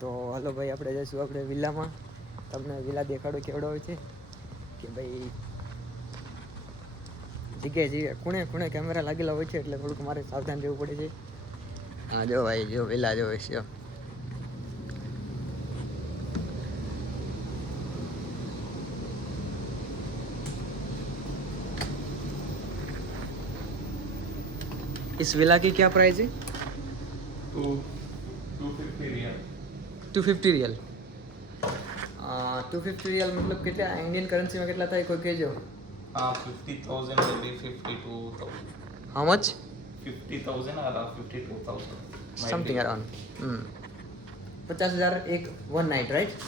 તો હાલો ભાઈ આપણે જઈશું આપણે વિલામાં તમને વિલા દેખાડો કેવડો હોય છે કે ભાઈ જગ્યાએ જઈએ ખૂણે ખૂણે કેમેરા લાગેલા હોય છે એટલે થોડુંક મારે સાવધાન રહેવું પડે છે હા જો ભાઈ જો વિલા જો છે इस विला की क्या प्राइस है to to fifty real two fifty riyal two fifty riyal મતલબ કેટલા? ઇન્ડિયન કરન્સીમાં કેટલા થાય? કોઈ કહેજો. Fifty thousand fifty too much fifty thousand something around પચાસ હજાર એક one night right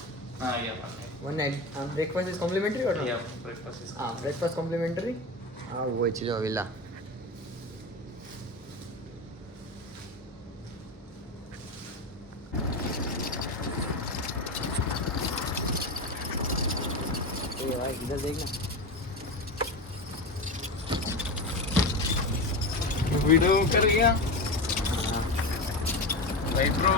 one night breakfast is complimentary or હા બ્રેકફાસ્ટ કોમ્પ્લિમેન્ટરી હા હોય છે જો વિલા. એ ભાઈ ઇધર દેખ ના वीडियो कर गया हाँ। भाई ब्रो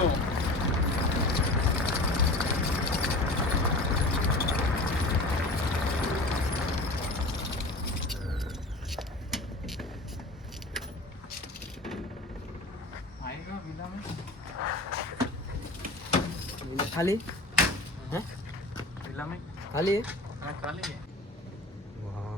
आएगा विला में વિલા ખાલી હે विला में ખાલી હે हाँ खाली है વાહ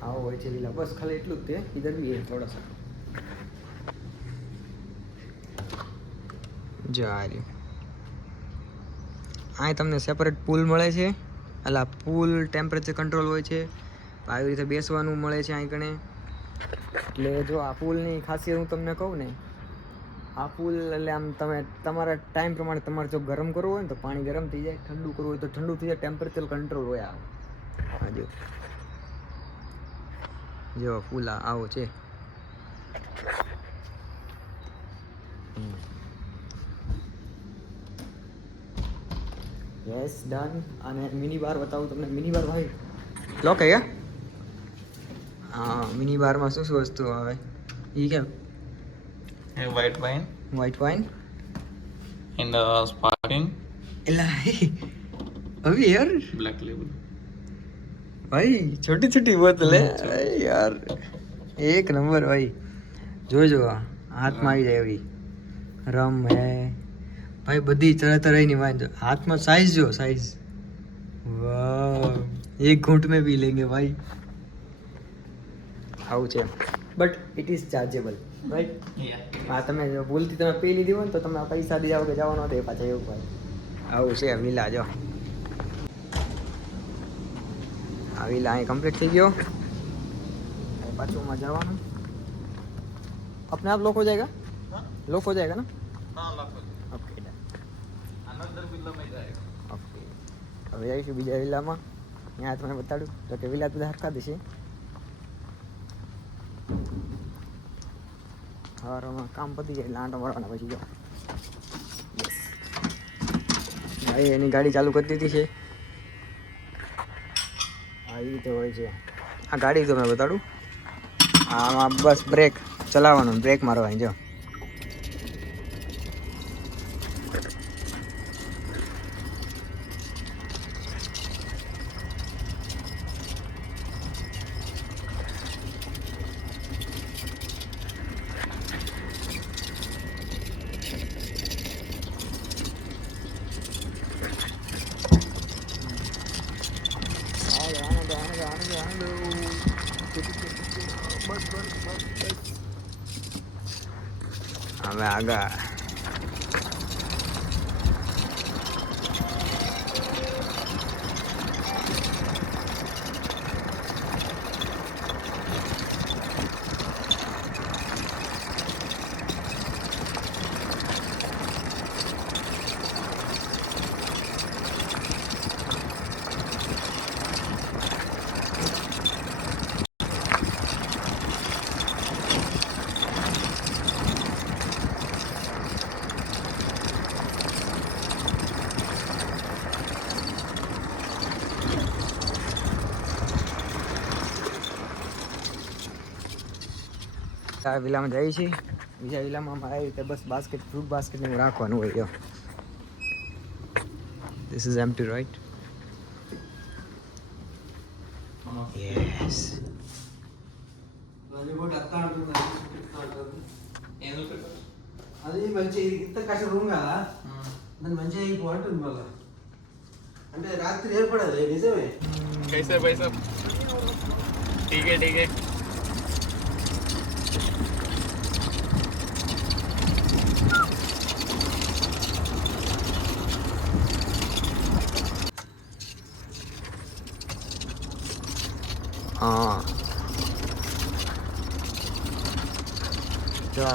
આવો હોય છે લીલા બસ ખાલી એટલું જ તે ઇધર બી હે થોડા સા જો આ રહ્યું અહીં તમને સેપરેટ પૂલ મળે છે એટલે પૂલ ટેમ્પરેચર કંટ્રોલ હોય છે આવી રીતે બેસવાનું મળે છે અહીં કણે એટલે જો આ પુલની ખાસિયત હું તમને કહું ને, આ પુલ એટલે આમ તમે તમારા ટાઈમ પ્રમાણે તમારે જો ગરમ કરવું હોય ને તો પાણી ગરમ થઈ જાય, ઠંડુ કરવું હોય તો ઠંડુ થઈ જાય ટેમ્પરેચર કંટ્રોલ હોય આ. જો. જો પુલ આવો છે. યસ ડન અને મિની બાર બતાવું તમને. મિની બાર ભાઈ લોક હે હા મિની બારમાં શું શું વસ્તુ આવે? એ કેમ? એ white wine white wine and sparkling એલા હવે યાર? બ્લેક લેબલ ભાઈ છોટી છોટી બોતલ. હે યાર એક નંબર ભાઈ. જોજો હાથમાં આવી જાય એવી. રમ હે. ભાઈ બધી તરહ તરહની વાઇન હાથમાં સાઈઝ જો સાઈઝ વાહ એક ઘૂંટ મેં પી લેંગે ભાઈ. આવું છે but it is chargeable right yeah હા તમે જો ભૂલથી તમે પી લીધી હોય ને તો તમે પૈસા દઈ જાઓ કે જવાનો તે પાછા એવું ભાઈ આવું છે વિલા જો આ વિલા અહીં કમ્પ્લીટ થઈ ગયો હવે પાછું માં જવાનું अपने आप लोग हो जाएगा हाँ लोग हो जाएगा ना हाँ lakh okay done another villa में जाएगा ઓકે હવે જઈશું બીજા વિલામાં ત્યાં તમને બતાડું તો કે વિલા બધા હરખા દેશે હવારમાં કામ પતી જાય એટલે આંટો પછી જો. ભાઈ, એની ગાડી ચાલુ કરી દીધી છે. આવી રીતે હોય છે. આ ગાડી તમને બતાડું. આમાં બસ બ્રેક ચલાવવાનું બ્રેક મારવાની, જો આનો આનો આનો આનો આનો બસ બસ બસ બસ હવે આગળ. આ વિલામાં જઈએ છીએ. બીજા વિલામાં અમારે આવી રીતે બસ બાસ્કેટ ફ્રૂટ બાસ્કેટ એવું રાખવાનું હોય this is M two right yes అది మంచి ఇంత కష్ట రూమ్ కదా? దాన్ని మంచిగా బాగుంటుంది మళ్ళీ. అంటే రాత్రి ఏర్పడదు నిజమే. కైసే పైసా ఠీకే ఠీకే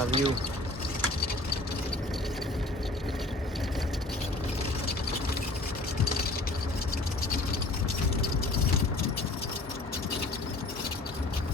view